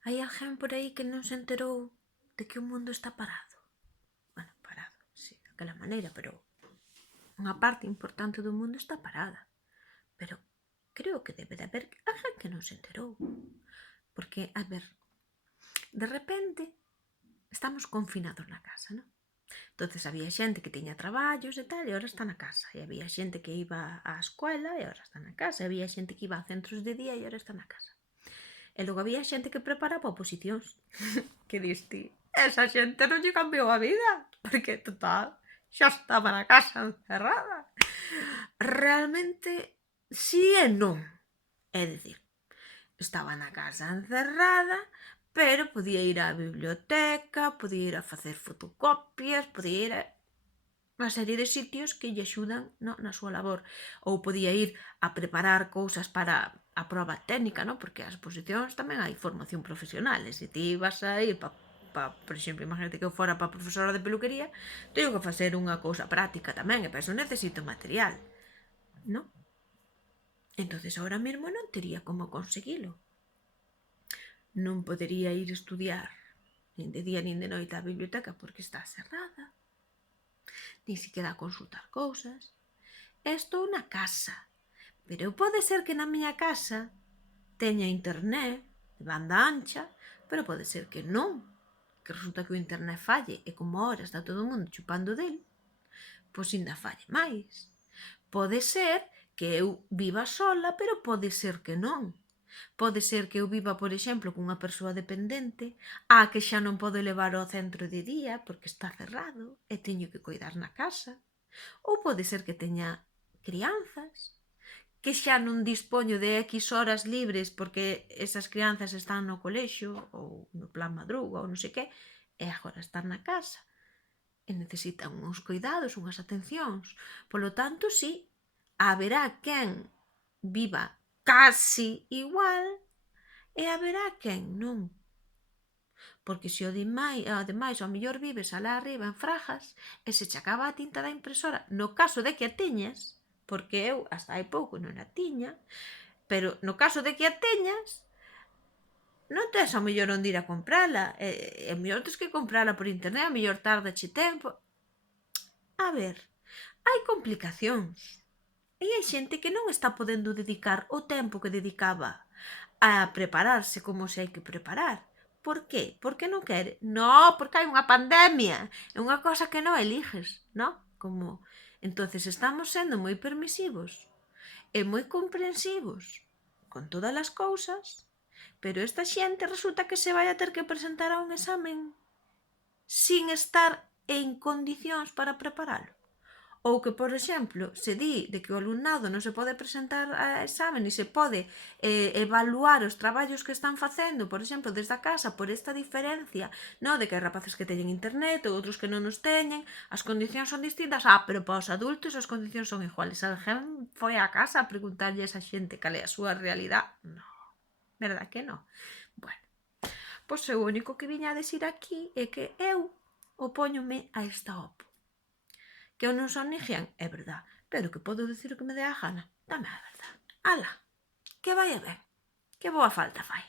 Hai alguén por aí que non se enterou de que o mundo está parado? Bueno, parado, sí, daquela maneira, pero unha parte importante do mundo está parada. Pero creo que debe de haber alguén que non se enterou. Porque, a ver, de repente estamos confinados na casa, non? Entonces había xente que tiña traballos e tal, e agora está na casa. E había xente que iba á escola e agora está na casa. E había xente que iba a centros de día e agora está na casa. E logo había xente que preparaba oposicións. Que diste, esa xente non lle cambiou a vida, porque total, xa estaba na casa encerrada. Realmente, sí e non. É dicir, estaba na casa encerrada, pero podía ir á biblioteca, podía ir a facer fotocopias, podía ir a unha serie de sitios que lle axudan na súa labor. Ou podía ir a preparar cousas para a proba técnica, non? Porque as exposicións tamén hai formación profesional. E se ti vas a ir por exemplo, imagínate que eu fora para profesora de peluquería, teño que facer unha cousa práctica tamén, e para eso necesito material, non? Entonces, ahora mesmo non tería como conseguilo. Non podería ir estudiar nin de día nin de noite á biblioteca porque está cerrada, nin siquiera a consultar cousas. Estou na casa, pero pode ser que na miña casa teña internet de banda ancha, pero pode ser que non, que resulta que o internet falle e como ahora está todo o mundo chupando del, pois ainda falle máis. Pode ser que eu viva sola, pero pode ser que non. Pode ser que eu viva, por exemplo, cunha persoa dependente á que xa non podo levar ao centro de día porque está cerrado e teño que coidar na casa. Ou pode ser que teña crianzas que xa non dispoño de X horas libres porque esas crianzas están no colexio ou no plan madruga ou non sei que, e agora están na casa e necesitan uns cuidados, unhas atencións. Polo tanto, sí, haberá quen viva casi igual e haberá quen non. Porque se ademais ao mellor vives alá arriba en Fragas e se che acaba a tinta da impresora, no caso de que a teñas, porque eu hasta hai pouco non a tiña, pero no caso de que a teñas, non tes ao mellor onde ir a comprala, e ao mellor tes que comprala por internet, ao mellor tardache tempo. A ver, hai complicacións. E hai xente que non está podendo dedicar o tempo que dedicaba a prepararse como se hai que preparar. Por qué? Porque non quere? No, porque hai unha pandemia. É unha cosa que non eliges, non? Como... Entonces estamos sendo moi permisivos e moi comprensivos con todas as cousas, pero esta xente resulta que se vai a ter que presentar a un examen sin estar en condicións para preparalo. Ou que, por exemplo, se di de que o alumnado non se pode presentar a examen e se pode evaluar os traballos que están facendo, por exemplo, desde a casa, por esta diferencia, no, de que hai rapaces que teñen internet ou outros que non os teñen, as condicións son distintas, pero para os adultos as condicións son iguales. Alguén foi á casa a preguntarlle a esa xente cal é a súa realidade? Non, verdad que non? Bueno, pois o único que viña a decir aquí é que eu opóñome a esta OPO. Que eu non son ninguén, é verdad, pero que podo dicir o que me dé a gana, tamén é verdad. Ala, que vai a ben, que boa falta fai.